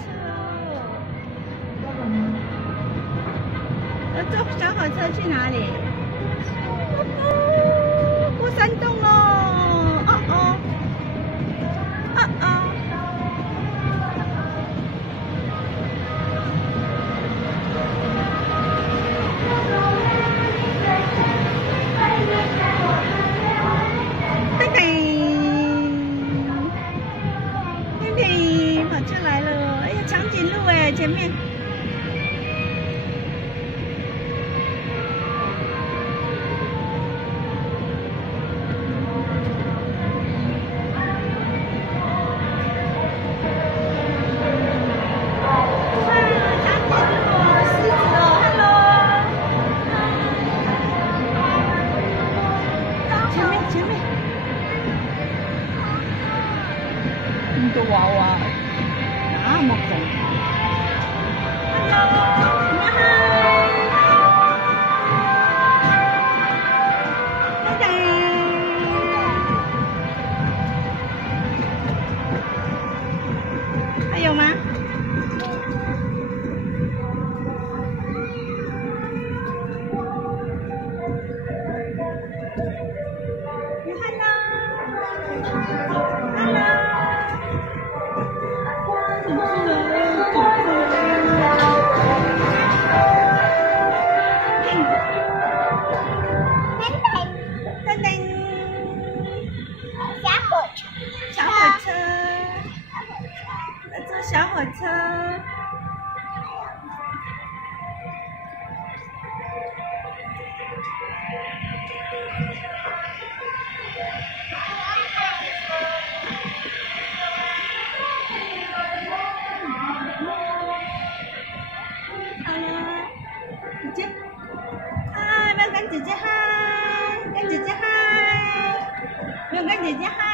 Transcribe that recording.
车哦！要坐小火车去哪里？哦，过山洞哦！哦哦，哦哦。叮叮，叮叮，跑出来了！哎呀，长颈鹿哎，前面。很多娃娃，那么恐怖。Hello， 你好。拜拜。还有吗？小火车，好了，姐姐，嗨，要不要跟姐姐嗨？跟姐姐嗨，不用跟姐姐嗨。